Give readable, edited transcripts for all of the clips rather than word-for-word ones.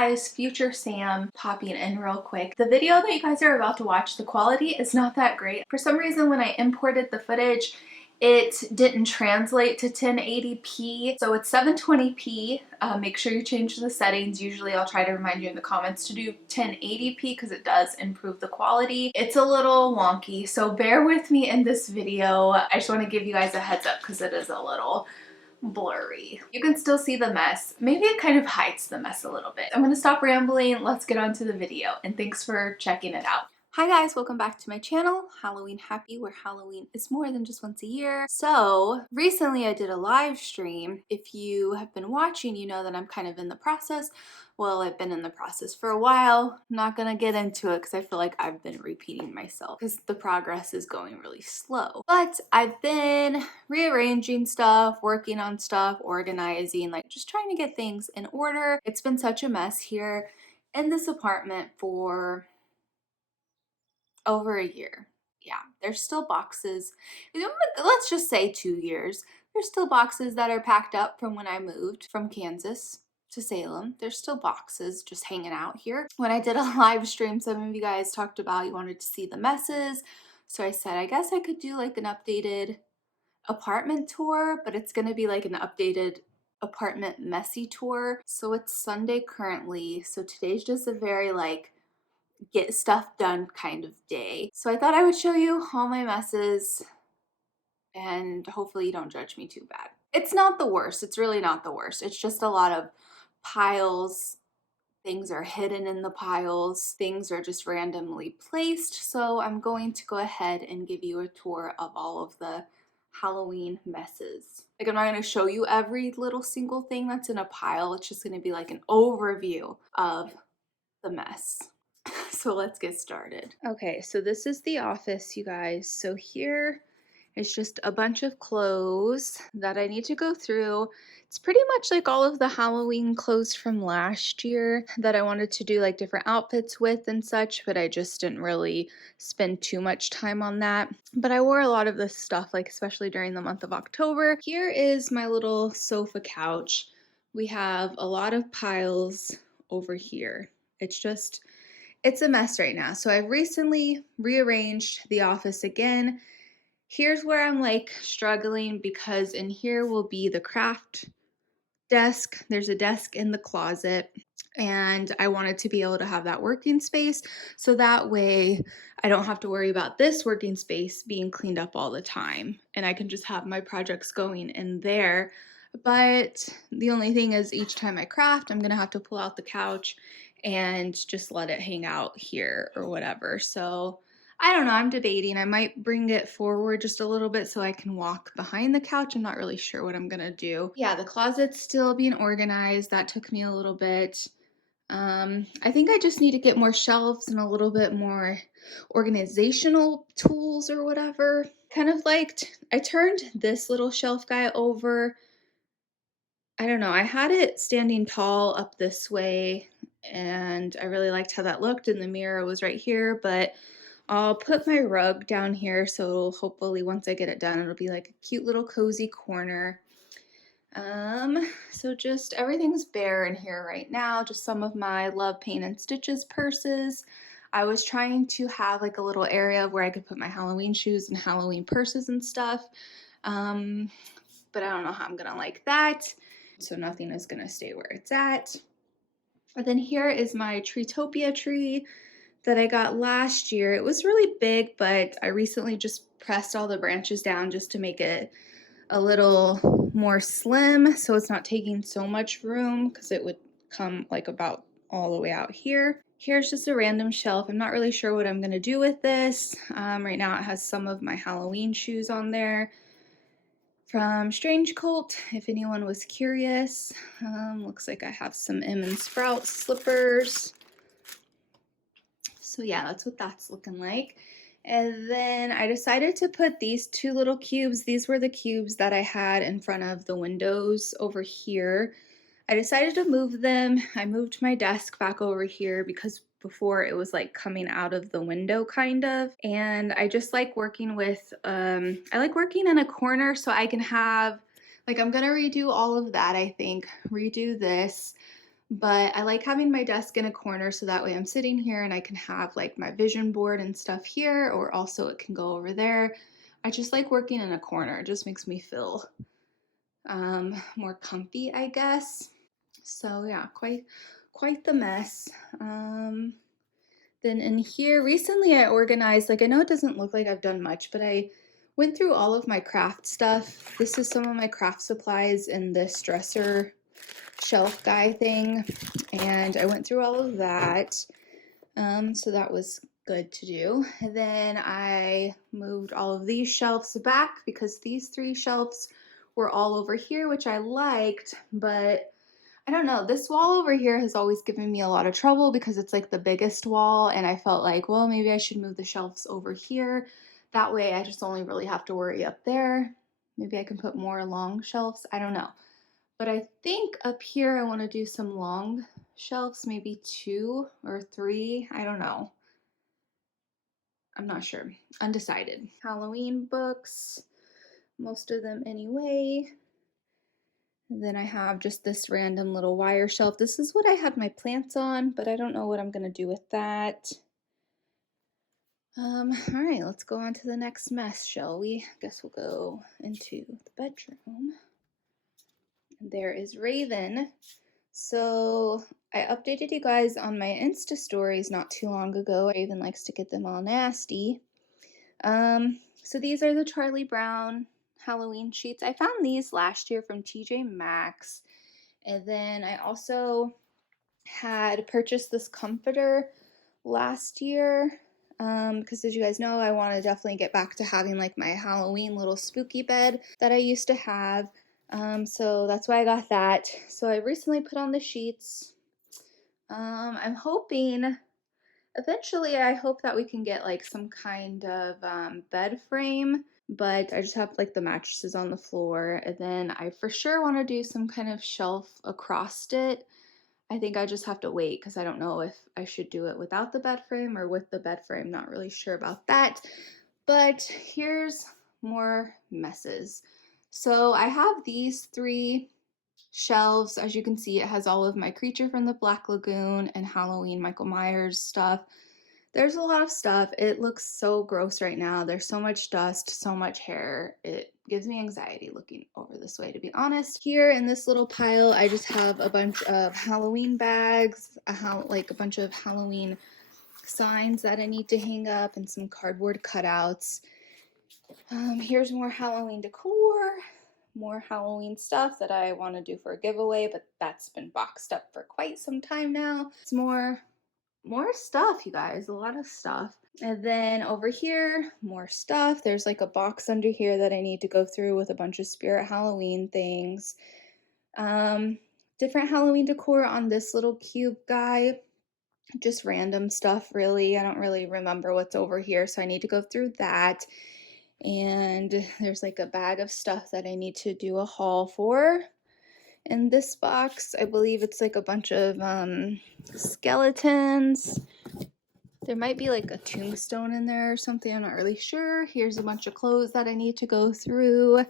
guys, future Sam popping in real quick. The video that you guys are about to watch, the quality is not that great. For some reason when I imported the footage, it didn't translate to 1080p, so it's 720p. Make sure you change the settings. Usually I'll try to remind you in the comments to do 1080p because it does improve the quality. It's a little wonky, so bear with me in this video. I just want to give you guys a heads up because it is a little blurry. You can still see the mess. Maybe it kind of hides the mess a little bit. I'm gonna stop rambling. Let's get on to the video, and thanks for checking it out. Hi guys, welcome back to my channel, Halloween Happy, where Halloween is more than just once a year. So recently I did a live stream. If you have been watching, you know that I'm kind of in the process. Well, I've been in the process for a while. I'm not gonna get into it because I feel like I've been repeating myself because the progress is going really slow. But I've been rearranging stuff, working on stuff, organizing, like just trying to get things in order. It's been such a mess here in this apartment for over a year. Yeah, there's still boxes. Let's just say 2 years. There's still boxes that are packed up from when I moved from Kansas to Salem. There's still boxes just hanging out here. When I did a live stream, some of you guys talked about you wanted to see the messes. So I said, I guess I could do like an updated apartment tour, but it's gonna be like an updated apartment messy tour. So it's Sunday currently. So today's just a very like get stuff done kind of day. So I thought I would show you all my messes and hopefully you don't judge me too bad. It's not the worst. It's really not the worst. It's just a lot of piles. Things are hidden in the piles. Things are just randomly placed. So I'm going to go ahead and give you a tour of all of the Halloween messes. Like I'm not going to show you every little single thing that's in a pile. It's just going to be like an overview of the mess. So let's get started. Okay, so this is the office, you guys. So here is just a bunch of clothes that I need to go through. It's pretty much like all of the Halloween clothes from last year that I wanted to do like different outfits with and such, but I just didn't really spend too much time on that. But I wore a lot of this stuff, like especially during the month of October. Here is my little sofa couch. We have a lot of piles over here. It's a mess right now. So I've recently rearranged the office again. Here's where I'm like struggling because in here will be the craft desk. There's a desk in the closet and I wanted to be able to have that working space so that way I don't have to worry about this working space being cleaned up all the time and I can just have my projects going in there. But the only thing is each time I craft, I'm gonna have to pull out the couch and just let it hang out here or whatever. So I don't know, I'm debating. I might bring it forward just a little bit so I can walk behind the couch. I'm not really sure what I'm gonna do. Yeah, the closet's still being organized. That took me a little bit. I think I just need to get more shelves and a little bit more organizational tools or whatever. Kind of liked, I turned this little shelf guy over. I don't know, I had it standing tall up this way and I really liked how that looked and the mirror was right here, but I'll put my rug down here so hopefully once I get it done it'll be like a cute little cozy corner. So just everything's bare in here right now, just some of my Love Paint and Stitches purses. I was trying to have like a little area where I could put my Halloween shoes and Halloween purses and stuff, but I don't know how I'm gonna like that. So nothing is gonna stay where it's at. And then here is my Treetopia tree that I got last year. It was really big, but I recently just pressed all the branches down just to make it a little more slim so it's not taking so much room because it would come like about all the way out here. Here's just a random shelf. I'm not really sure what I'm gonna do with this. Right now it has some of my Halloween shoes on there from Strange Cult, if anyone was curious. Looks like I have some Sprout slippers. So yeah, that's what that's looking like. And then I decided to put these two little cubes. These were the cubes that I had in front of the windows over here. I decided to move them. I moved my desk back over here because before it was like coming out of the window kind of. And I just like working with, I like working in a corner so I can have, like I'm gonna redo all of that I think, redo this. But I like having my desk in a corner so that way I'm sitting here and I can have like my vision board and stuff here, or also it can go over there. I just like working in a corner. It just makes me feel more comfy, I guess. So yeah, quite the mess. Then in here, recently I organized, like I know it doesn't look like I've done much, but I went through all of my craft stuff. This is some of my craft supplies in this dresser shelf guy thing, and I went through all of that. So that was good to do. And then I moved all of these shelves back because these 3 shelves were all over here, which I liked, but I don't know. This wall over here has always given me a lot of trouble because it's like the biggest wall, and I felt like, well, maybe I should move the shelves over here. That way I just only really have to worry up there. Maybe I can put more long shelves. I don't know. But I think up here I want to do some long shelves, maybe 2 or 3. I don't know. I'm not sure. Undecided. Halloween books, most of them anyway. And then I have just this random little wire shelf. This is what I had my plants on, but I don't know what I'm going to do with that. All right, let's go on to the next mess, shall we? Guess we'll go into the bedroom. And there is Raven. So I updated you guys on my Insta stories not too long ago. Raven likes to get them all nasty. So these are the Charlie Brown Halloween sheets. I found these last year from TJ Maxx. And then I also had purchased this comforter last year because as you guys know, I want to definitely get back to having like my Halloween little spooky bed that I used to have. So that's why I got that. So I recently put on the sheets. I'm hoping eventually I hope that we can get like some kind of bed frame, but I just have like the mattresses on the floor, and then I for sure want to do some kind of shelf across it. I think I just have to wait because I don't know if I should do it without the bed frame or with the bed frame. Not really sure about that. But here's more messes. So I have these 3 shelves. As you can see, it has all of my Creature from the Black Lagoon and Halloween Michael Myers stuff. There's a lot of stuff. It looks so gross right now. There's so much dust, so much hair. It gives me anxiety looking over this way, to be honest. Here in this little pile, I just have a bunch of Halloween bags, like a bunch of Halloween signs that I need to hang up, and some cardboard cutouts. Here's more Halloween decor, more Halloween stuff that I want to do for a giveaway, but that's been boxed up for quite some time now. It's more stuff, you guys, a lot of stuff. And then over here, more stuff. There's like a box under here that I need to go through with a bunch of Spirit Halloween things. Different Halloween decor on this little cube guy. Just random stuff, really. I don't really remember what's over here, so I need to go through that. And there's like a bag of stuff that I need to do a haul for. In this box, I believe it's like a bunch of skeletons. There might be like a tombstone in there or something, I'm not really sure. Here's a bunch of clothes that I need to go through.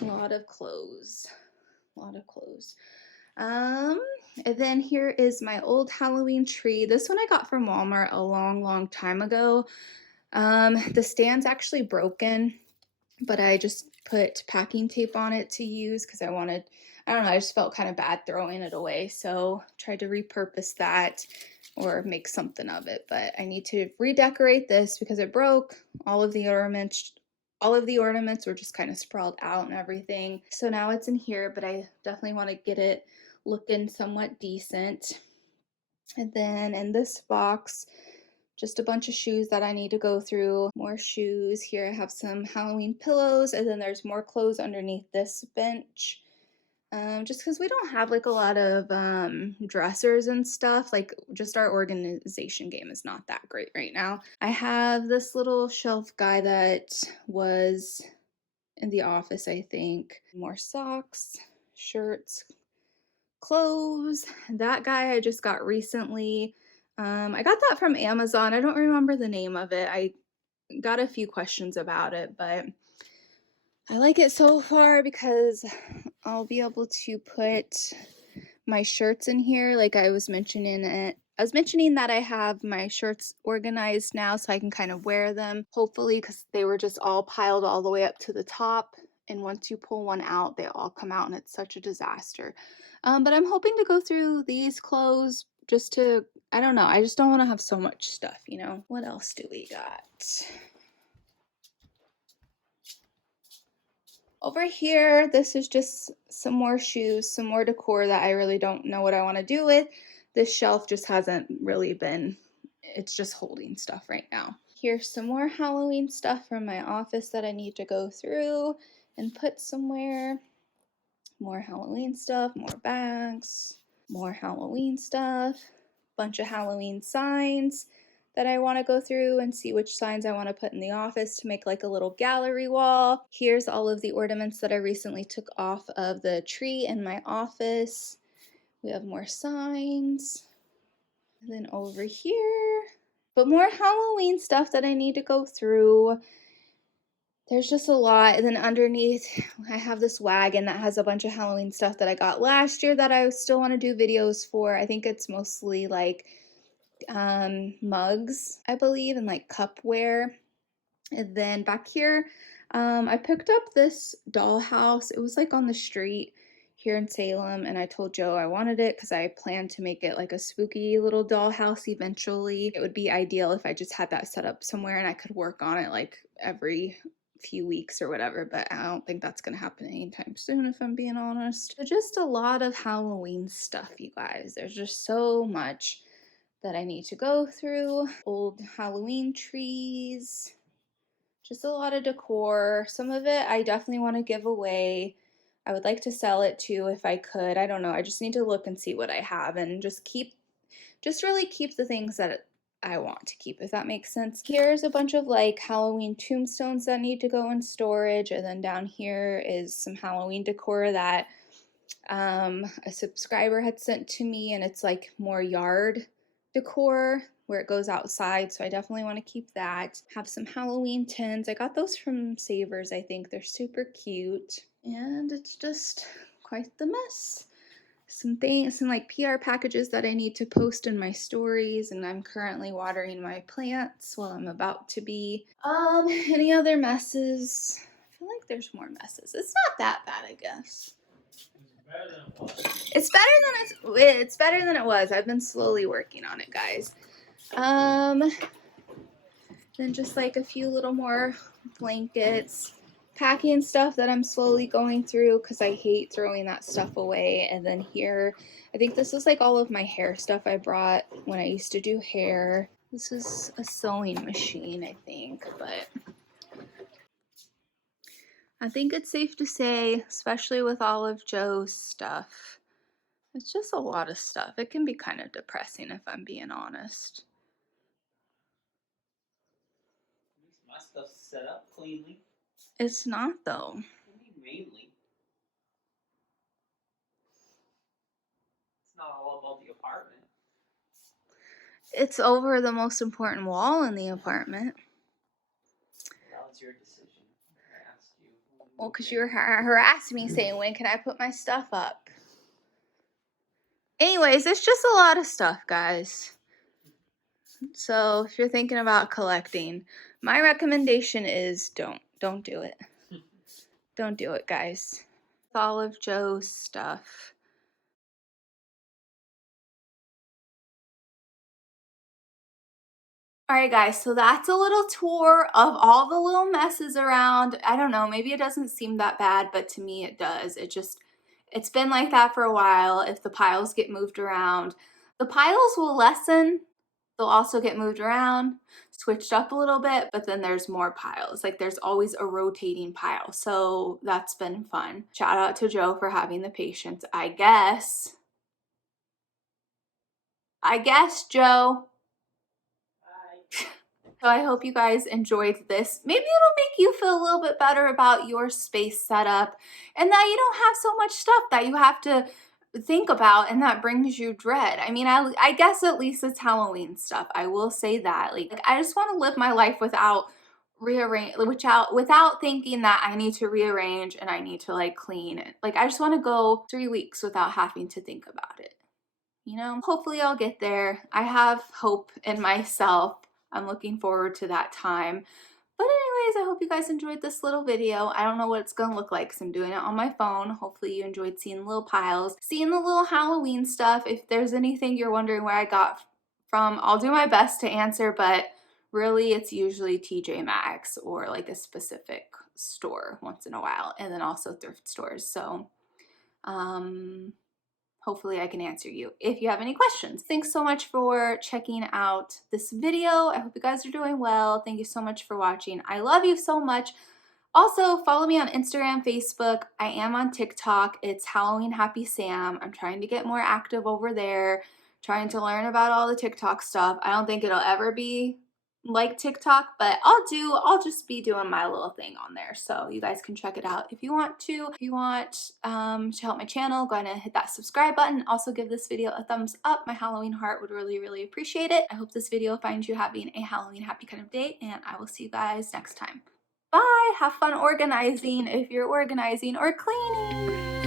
A lot of clothes. And then here is my old Halloween tree. This one I got from Walmart a long time ago. The stand's actually broken, but I just put packing tape on it to use because I don't know, I just felt kind of bad throwing it away, so tried to repurpose that or make something of it. But I need to redecorate this because it broke. All of the ornaments were just kind of sprawled out and everything. So now it's in here, but I definitely want to get it looking somewhat decent. And then in this box, just a bunch of shoes that I need to go through. More shoes. Here I have some Halloween pillows, and then there's more clothes underneath this bench. Just because we don't have like a lot of dressers and stuff, like just our organization game is not that great right now. I have this little shelf guy that was in the office, I think. More socks, shirts, clothes. That guy I just got recently. I got that from Amazon. I don't remember the name of it. I got a few questions about it, but I like it so far because I'll be able to put my shirts in here. Like I was mentioning that I have my shirts organized now so I can kind of wear them, hopefully, because they were just all piled all the way up to the top. And once you pull one out, they all come out and it's such a disaster. But I'm hoping to go through these clothes just to, I don't know, I just don't want to have so much stuff, you know? What else do we got? Over here, this is just some more shoes, some more decor that I really don't know what I want to do with. This shelf just hasn't really been, it's just holding stuff right now. Here's some more Halloween stuff from my office that I need to go through and put somewhere. More Halloween stuff, more bags, more Halloween stuff, bunch of Halloween signs that I want to go through and see which signs I want to put in the office to make like a little gallery wall. Here's all of the ornaments that I recently took off of the tree in my office. We have more signs. And then over here, but more Halloween stuff that I need to go through. There's just a lot. And then underneath, I have this wagon that has a bunch of Halloween stuff that I got last year that I still want to do videos for. I think it's mostly like mugs, I believe, and like cupware. And then back here, I picked up this dollhouse. It was like on the street here in Salem, and I told Joe I wanted it because I planned to make it like a spooky little dollhouse eventually. It would be ideal if I just had that set up somewhere and I could work on it like every few weeks or whatever, but I don't think that's gonna happen anytime soon if I'm being honest. So just a lot of Halloween stuff, you guys. There's just so much that I need to go through. Old Halloween trees, just a lot of decor. Some of it I definitely want to give away. I would like to sell it too if I could. I don't know. I just need to look and see what I have and just really keep the things that I want to keep, if that makes sense. Here's a bunch of like Halloween tombstones that need to go in storage. And then down here is some Halloween decor that a subscriber had sent to me, and it's like more yard decor where it goes outside, so I definitely want to keep that. Have some Halloween tins. I got those from Savers, I think. They're super cute, and it's just quite the mess. Some things, some like PR packages that I need to post in my stories, and I'm currently watering my plants while I'm about to be. Any other messes? I feel like there's more messes. It's not that bad, I guess. It's better than it was. I've been slowly working on it, guys. Then just like a few little more blankets, packing stuff that I'm slowly going through because I hate throwing that stuff away. And then here, I think this is like all of my hair stuff I brought when I used to do hair. This is a sewing machine, I think, but I think it's safe to say, especially with all of Joe's stuff, it's just a lot of stuff. It can be kind of depressing if I'm being honest. My stuff's set up cleanly. It's not though. Mainly. It's not all about the apartment. It's over the most important wall in the apartment. That was your decision. I asked you. Well, because you were harassing me saying, when can I put my stuff up? Anyways, it's just a lot of stuff, guys. So if you're thinking about collecting, my recommendation is don't do it. Don't do it, guys. All of Joe's stuff. Alright guys, so that's a little tour of all the little messes around. I don't know, maybe it doesn't seem that bad, but to me it does. It's been like that for a while. If the piles get moved around, the piles will lessen. They'll also get moved around, switched up a little bit, but then there's more piles. Like there's always a rotating pile. So that's been fun. Shout out to Joe for having the patience, I guess. Joe. So I hope you guys enjoyed this. Maybe it'll make you feel a little bit better about your space setup and that you don't have so much stuff that you have to think about and that brings you dread. I mean, I guess at least it's Halloween stuff. I will say that. Like I just want to live my life without rearrange without thinking that I need to rearrange and I need to like clean it. Like I just want to go 3 weeks without having to think about it. You know, hopefully I'll get there. I have hope in myself. I'm looking forward to that time. But anyways, I hope you guys enjoyed this little video. I don't know what it's gonna look like because I'm doing it on my phone. Hopefully you enjoyed seeing the little piles, seeing the little Halloween stuff. If there's anything you're wondering where I got from, I'll do my best to answer, but really it's usually TJ Maxx or like a specific store once in a while, and then also thrift stores. So, hopefully I can answer you if you have any questions. Thanks so much for checking out this video. I hope you guys are doing well. Thank you so much for watching. I love you so much. Also, follow me on Instagram, Facebook. I am on TikTok. It's Halloween Happy Sam. I'm trying to get more active over there, trying to learn about all the TikTok stuff. I don't think it'll ever be like TikTok, but I'll just be doing my little thing on there. So you guys can check it out if you want to. If you want to help my channel, go ahead and hit that subscribe button. Also give this video a thumbs up. My Halloween heart would really, really appreciate it. I hope this video finds you having a Halloween happy kind of day, and I will see you guys next time. Bye! Have fun organizing if you're organizing or cleaning.